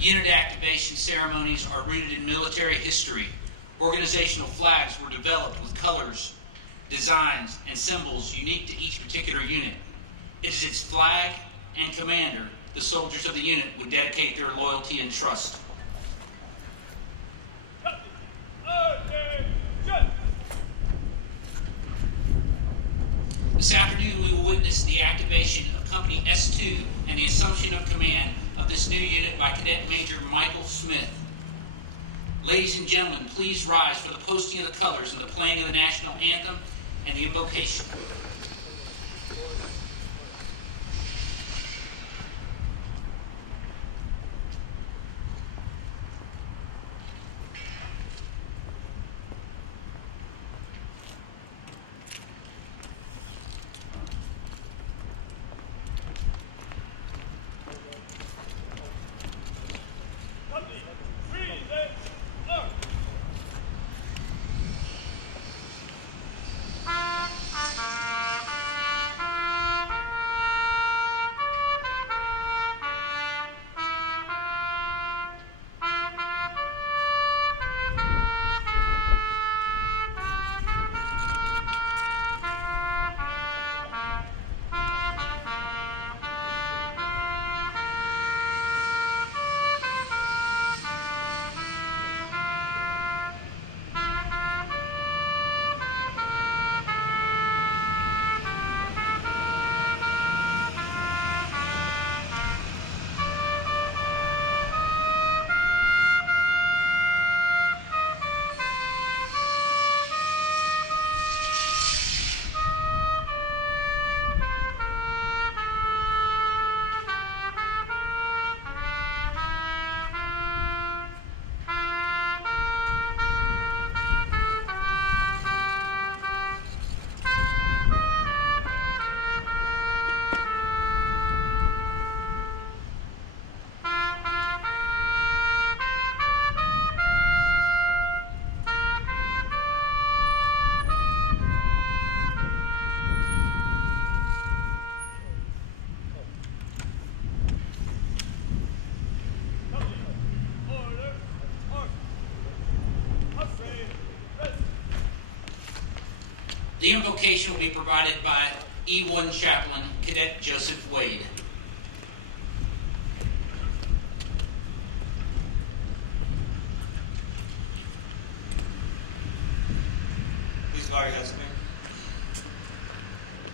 Unit activation ceremonies are rooted in military history. Organizational flags were developed with colors, designs, and symbols unique to each particular unit. It is its flag and commander, the soldiers of the unit, would dedicate their loyalty and trust. This afternoon we will witness the activation of Company S-2 and the assumption of command of this new unit by Cadet Major Michael Smith. Ladies and gentlemen, please rise for the posting of the colors and the playing of the national anthem and the invocation. The invocation will be provided by E1 Chaplain, Cadet Joseph Wade. Please bow your heads with me.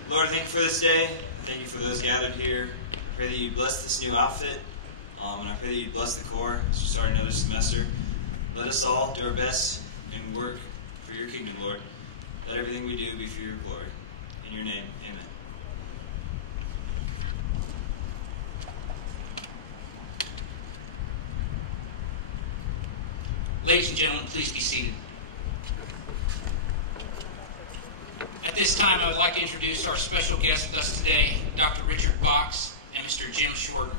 Lord, thank you for this day. Thank you for those gathered here. I pray that you bless this new outfit, and I pray that you bless the Corps as we start another semester. Let us all do our best and work for your kingdom, Lord. Let everything we do be for your glory. In your name, amen. Ladies and gentlemen, please be seated. At this time, I would like to introduce our special guests with us today, Dr. Richard Box and Mr. Jim Shorten.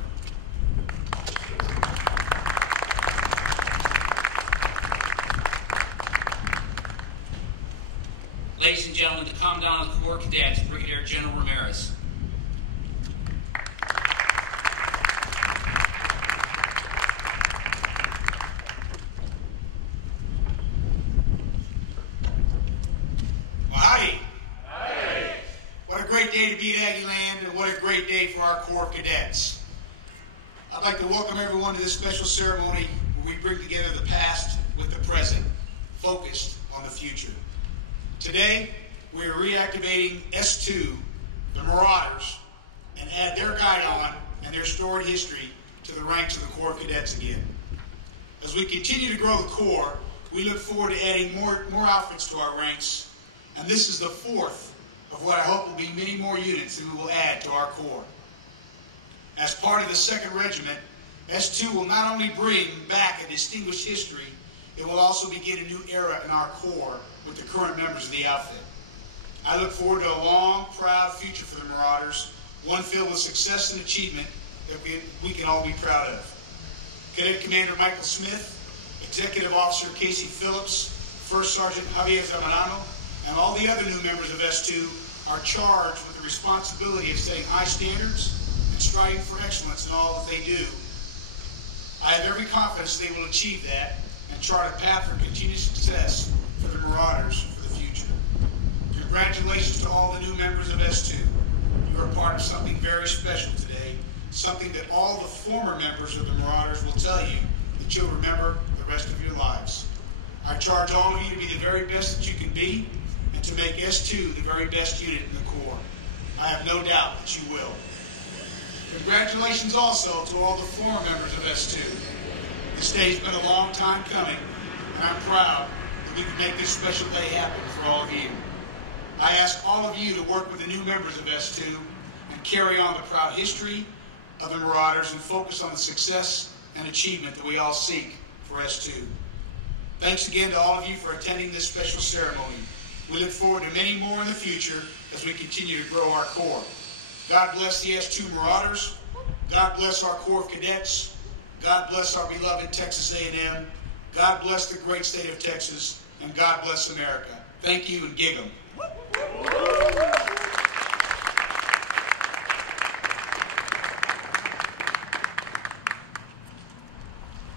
Ladies and gentlemen, the Commandant of the Corps Cadets, Brigadier General Ramirez. Howdy. Howdy. What a great day to be at Aggie Land, and what a great day for our Corps Cadets. I'd like to welcome everyone to this special ceremony where we bring together the past with the present, focused on the future. Today, we are reactivating S-2, the Marauders, and add their guidon and their storied history to the ranks of the Corps Cadets again. As we continue to grow the Corps, we look forward to adding more outfits to our ranks, and this is the fourth of what I hope will be many more units that we will add to our Corps. As part of the 2nd Regiment, S-2 will not only bring back a distinguished history, it will also begin a new era in our Corps with the current members of the outfit. I look forward to a long, proud future for the Marauders, one filled with success and achievement that we can all be proud of. Cadet Commander Michael Smith, Executive Officer Casey Phillips, First Sergeant Javier Zamorano, and all the other new members of S-2 are charged with the responsibility of setting high standards and striving for excellence in all that they do. I have every confidence they will achieve that and chart a path for continued success for the Marauders for the future. Congratulations to all the new members of S-2. You are part of something very special today, something that all the former members of the Marauders will tell you that you'll remember the rest of your lives. I charge all of you to be the very best that you can be and to make S-2 the very best unit in the Corps. I have no doubt that you will. Congratulations also to all the former members of S-2. This day has been a long time coming, and I'm proud that we can make this special day happen for all of you. I ask all of you to work with the new members of S-2 and carry on the proud history of the Marauders and focus on the success and achievement that we all seek for S-2. Thanks again to all of you for attending this special ceremony. We look forward to many more in the future as we continue to grow our Corps. God bless the S-2 Marauders. God bless our Corps of Cadets. God bless our beloved Texas A&M. God bless the great state of Texas. And God bless America. Thank you and gig 'em.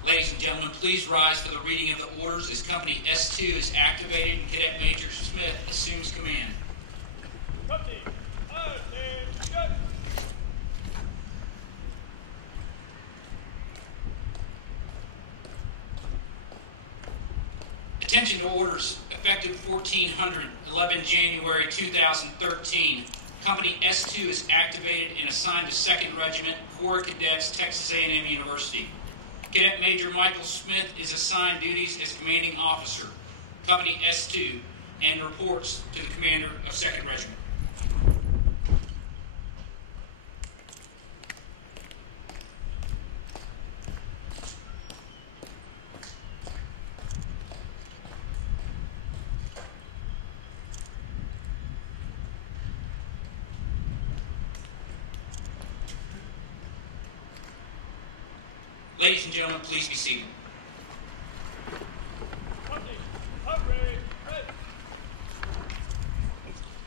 Ladies and gentlemen, please rise for the reading of the orders as Company S-2 is activated and Cadet Major Smith assumes command. Attention to orders. Effective 1400, 11 January 2013. Company S-2 is activated and assigned to 2nd Regiment, Corps of Cadets, Texas A&M University. Cadet Major Michael Smith is assigned duties as Commanding Officer, Company S-2, and reports to the Commander of 2nd Regiment. Ladies and gentlemen, please be seated.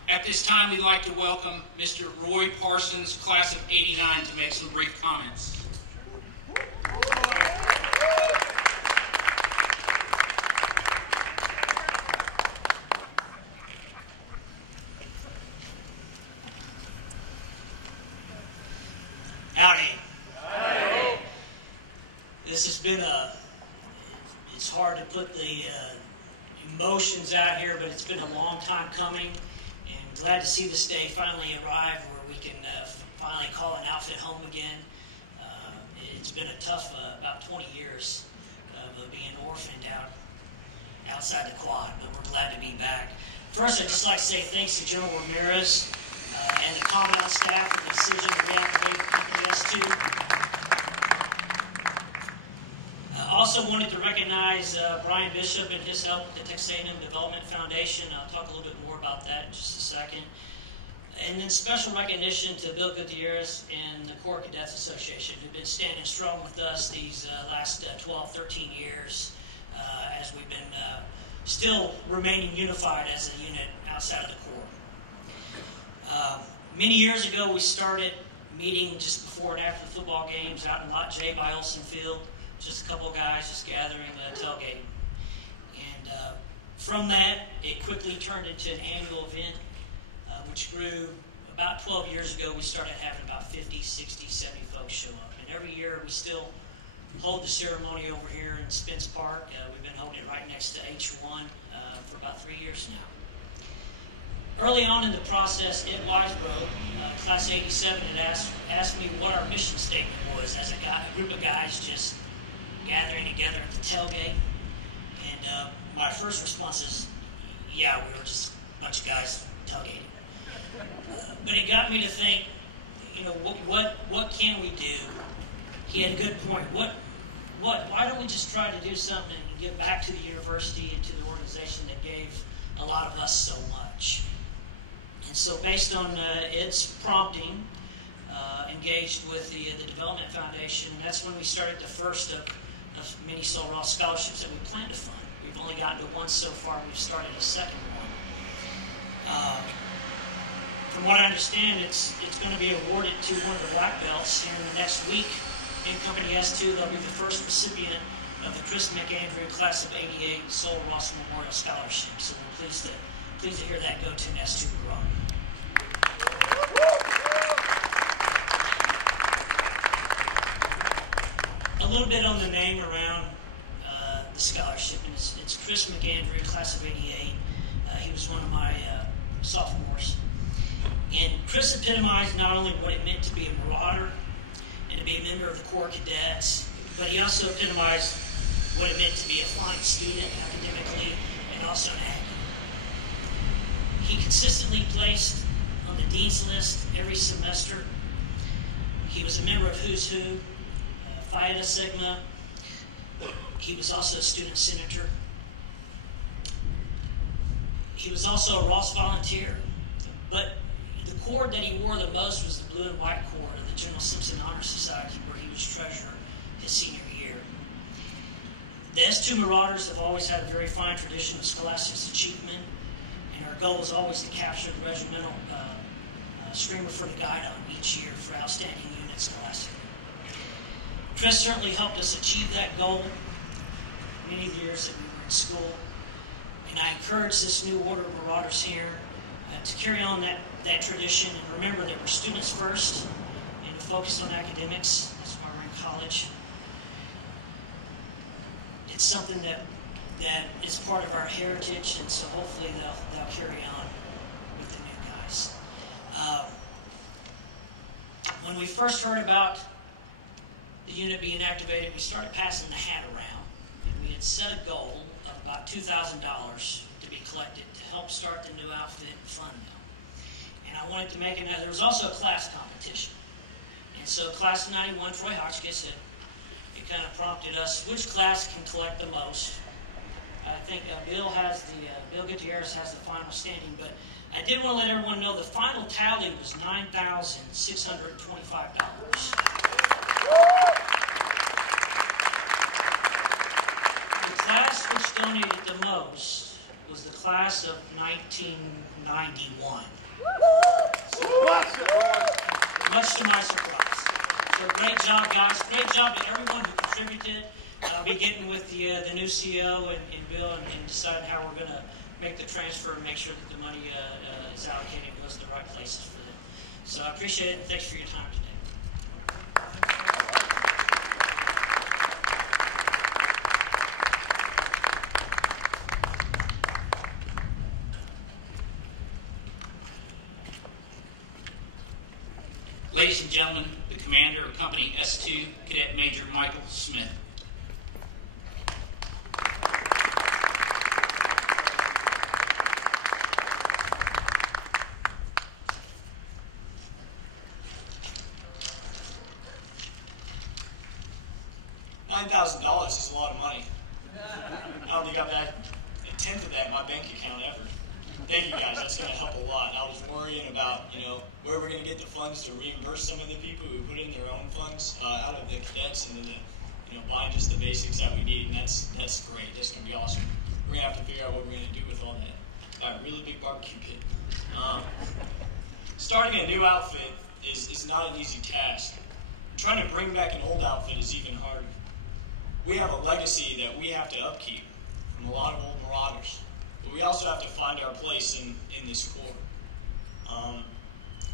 At this time, we'd like to welcome Mr. Roy Parsons, class of '89, to make some brief comments. Howdy. This has been it's hard to put the emotions out here, but it's been a long time coming, and glad to see this day finally arrive where we can finally call an outfit home again. It's been a tough about 20 years of being orphaned outside the quad, but we're glad to be back. First, I'd just like to say thanks to General Ramirez and the Commandant staff for the decision to reactivate Company S-2. Also wanted to recognize Brian Bishop and his help with the Texas A&M Development Foundation. I'll talk a little bit more about that in just a second. And then special recognition to Bill Gutierrez and the Corps Cadets Association, who've been standing strong with us these last 12, 13 years as we've been still remaining unified as a unit outside of the Corps. Many years ago, we started meeting just before and after the football games out in Lot J by Olson Field. Just a couple of guys just gathering tailgating. And from that, it quickly turned into an annual event, which grew about 12 years ago. We started having about 50, 60, 70 folks show up. And every year, we still hold the ceremony over here in Spence Park. We've been holding it right next to H1 for about 3 years now. Early on in the process at Wiseboro, Class 87 had asked me what our mission statement was as a group of guys just gathering together at the tailgate. And my first response is, yeah, we were just a bunch of guys tailgating. But it got me to think, you know, what can we do? He had a good point. Why don't we just try to do something and give back to the university and to the organization that gave a lot of us so much? And so based on its prompting, engaged with the Development Foundation, that's when we started the first of many Sol Ross scholarships that we plan to fund. We've only gotten to one so far. We've started a second one. From what I understand, it's going to be awarded to one of the black belts here in the next week. in Company S-2, they'll be the first recipient of the Chris McAndrew Class of '88 Soul Ross Memorial Scholarship. So we're pleased to hear that go to an S-2 Marauder. A little bit on the name around the scholarship, and it's Chris McAndrew, Class of '88. He was one of my sophomores. And Chris epitomized not only what it meant to be a Marauder and to be a member of the Corps Cadets, but he also epitomized what it meant to be a fine student academically and also an Aggie. He consistently placed on the Dean's List every semester. He was a member of Who's Who, Phi Eta Sigma. He was also a student senator. He was also a Ross volunteer. But the cord that he wore the most was the blue and white cord of the General Simpson Honor Society, where he was treasurer his senior year. The S-2 Marauders have always had a very fine tradition of scholastic achievement, and our goal is always to capture the regimental streamer for the guide on each year for outstanding units scholastically. Chris certainly helped us achieve that goal many of the years that we were in school, and I encourage this new order of Marauders here to carry on that tradition and remember that we're students first and to focus on academics. That's why we're in college. It's something that is part of our heritage, and so hopefully they'll carry on with the new guys. When we first heard about the unit being activated, we started passing the hat around, and we had set a goal of about $2,000 to be collected to help start the new outfit fund mill. And I wanted to make it. There was also a class competition, and so Class of '91, Troy Hotchkiss, it kind of prompted us, which class can collect the most? I think Bill Gutierrez has the final standing, but I did want to let everyone know the final tally was $9,625. The class which donated the most was the class of 1991. Much to my surprise. So great job, guys. Great job to everyone who contributed. I'll be getting with the new CEO and Bill and deciding how we're going to make the transfer and make sure that the money is allocated and goes to the right places for them. So I appreciate it, and thanks for your time today. Ladies and gentlemen, the commander of Company S-2, Cadet Major Michael Smith. $9,000 is a lot of money. I don't think I've had a tenth of that in my bank account ever. Thank you guys, that's going to help a lot. I was worrying about, where we're going to get the funds to reimburse some of the people who put in their own funds out of the cadets and buying just the basics that we need, and that's great. That's going to be awesome. We're going to have to figure out what we're going to do with all that. Got a really big barbecue pit. Starting a new outfit is not an easy task. Trying to bring back an old outfit is even harder. We have a legacy that we have to upkeep from a lot of old Marauders. But we also have to find our place in this Corps.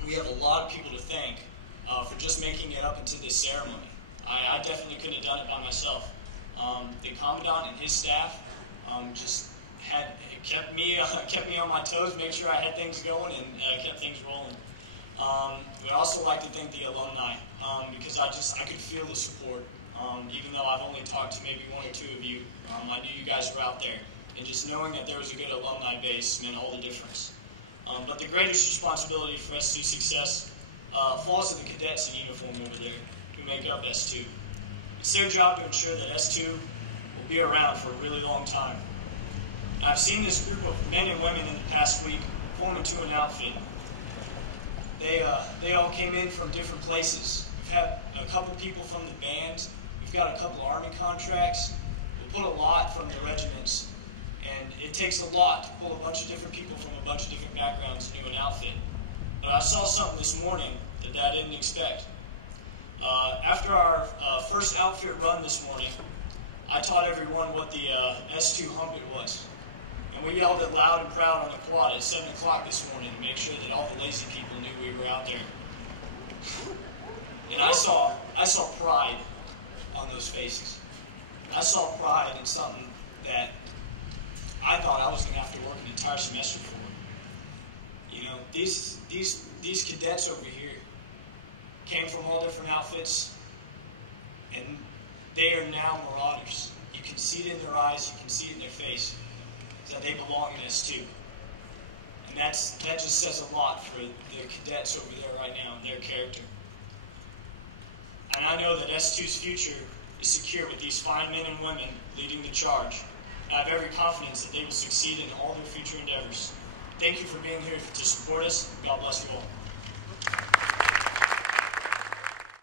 We have a lot of people to thank for just making it up into this ceremony. I definitely couldn't have done it by myself. The Commandant and his staff just kept me on my toes, made sure I had things going, and kept things rolling. We'd also like to thank the alumni because I could feel the support. Even though I've only talked to maybe one or two of you, I knew you guys were out there. And just knowing that there was a good alumni base meant all the difference. But the greatest responsibility for S-2 success falls to the cadets in uniform over there who make up S-2. It's their job to ensure that S-2 will be around for a really long time. And I've seen this group of men and women in the past week form into an outfit. They all came in from different places. We've had a couple people from the band. We've got a couple Army contracts. We put a lot from the regiments. And it takes a lot to pull a bunch of different people from a bunch of different backgrounds into an outfit. But I saw something this morning that I didn't expect. After our first outfit run this morning, I taught everyone what the S-2 humpet was. And we yelled it loud and proud on the quad at 7 o'clock this morning to make sure that all the lazy people knew we were out there. And I saw pride on those faces. I saw pride in something that I thought I was going to have to work an entire semester for. You know, these cadets over here came from all different outfits, and they are now Marauders. You can see it in their eyes, you can see it in their face, that they belong in S-2. And that just says a lot for the cadets over there right now and their character. And I know that S-2's future is secure with these fine men and women leading the charge. And I have every confidence that they will succeed in all their future endeavors. Thank you for being here to support us. God bless you all.